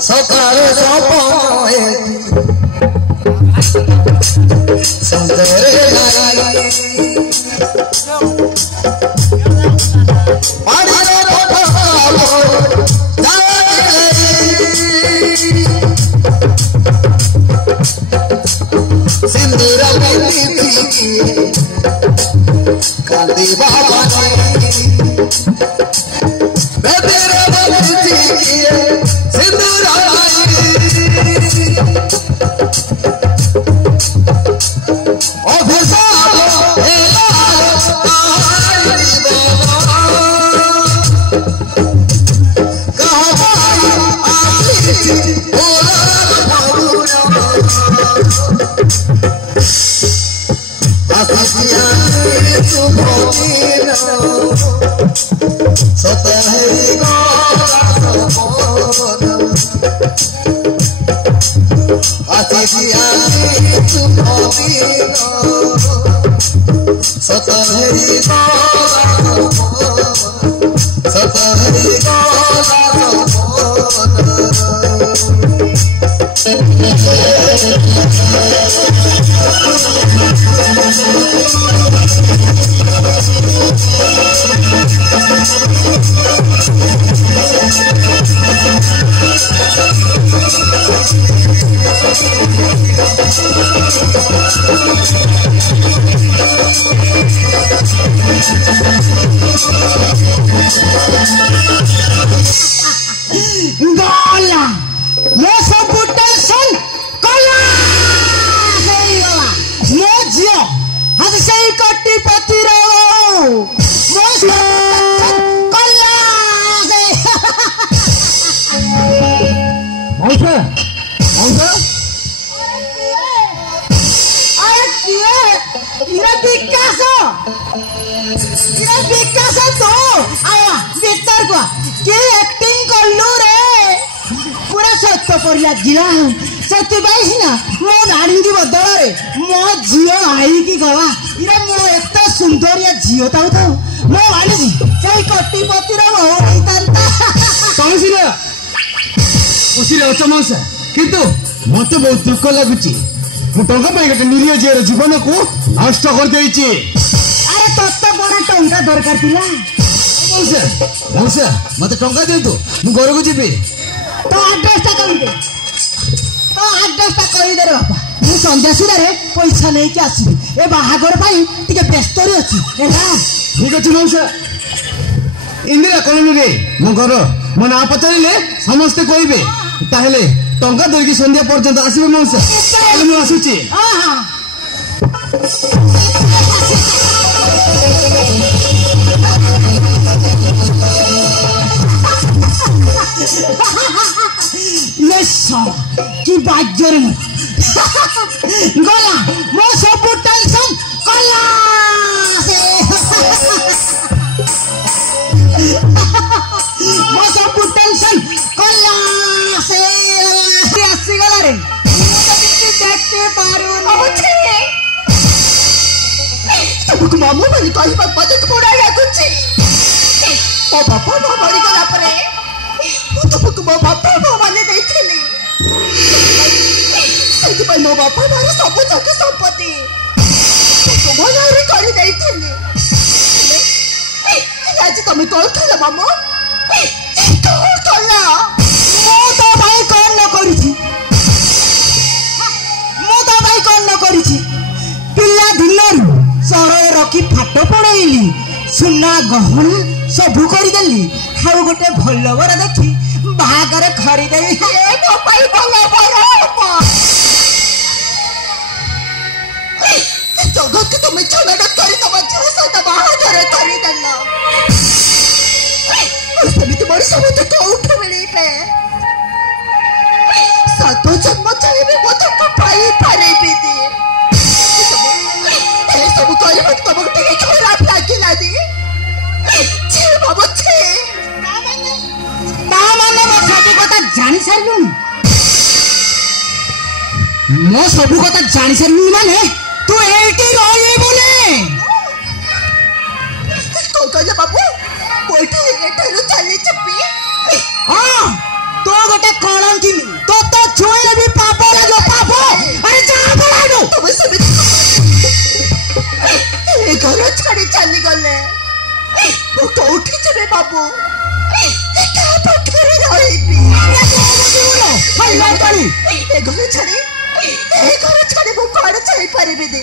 सकाळे सोपाए सुंदर लाई सिंदूर कांदी बाबा किंतु मत बहुत दुख लगुच टंका गोटे निरीह झीर जीवन को नष्ट कर देछि। अरे तत्ते बड़ा टंका दरकार थिला मौसा मौसा मत टंका देतु मु घर को जीबी तो एड्रेस ता कहि दे तो एड्रेस ता कहि दे रे बापा मु संध्या सुधा रे पैसा नै के आसी ए बाहागर पई टिके व्यस्त रे अछि एला ठीक अछि मौसा इंदिरा कॉलोनी रे मो घर मो ना पचारिले समस्त कहबे ताहेले टंका धरिकी संध्या पर्यंत आसबे मौसा मु आसुची। कि बाज्यर गला मो सब टेंशन कला मो सब टेंशन कला से आसी गला रे देखते पारू तुमको मामू मानी कहि बापा तो थोड़ा लागुची ओ बापा मो मरी गला परे तुमको मो बापा मो माने देथिली सेति पई मो बापा मारे सब तक संपत्ति तुम नारे करि देथिली आज तुम कौन खाला मामू कौन खाला मो तो भाई कौन न करिछि मो तो भाई कौन न करिछि पिल्ला दिनरु सरय रखी फाट पड़ैली सुना गहना सबु करि देली हाउ गोटे भल बर देखी बाहागर खरीदेली ए मो पाई भल बर जगत तुम छलड़ करी तम झील सहित बाहागर खरीदेल समिति बड़ी सब कौठ मिले सातो जन्म चाहिए मो तुमको पाई पारे भी दी सब कर तुमको टिके खराब लागिला दी छी बाबू छी ता माने मो सब कथा जानि सारलु मो सब कथा जानि सारलु माने तू ए ଚାଲି ଚୁପି ହଁ ତୋ ଗୋଟେ କଳଙ୍କିନି ତ ଛୁଇଁଲେ ବି ପାପ ଲାଗିବ ପାପ ଆରେ ଯା ପଳାଇବୁ ତମେ ସେମିତି ଏ ଘର ଛାଡ଼ି ଚାଲିଗଲେ ମୁଁ କୋଉଠି ଯିବି ବାବୁ କାହା ପାଖରେ ରହିବି ଏ ଘର ଛାଡ଼ି ମୁଁ କୁଆଡ଼େ ଯାଇପାରିବିନି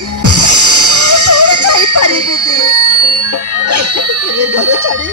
କୁଆଡ଼େ ଯାଇପାରିବିନି ଏ ଘର ଛାଡ଼ି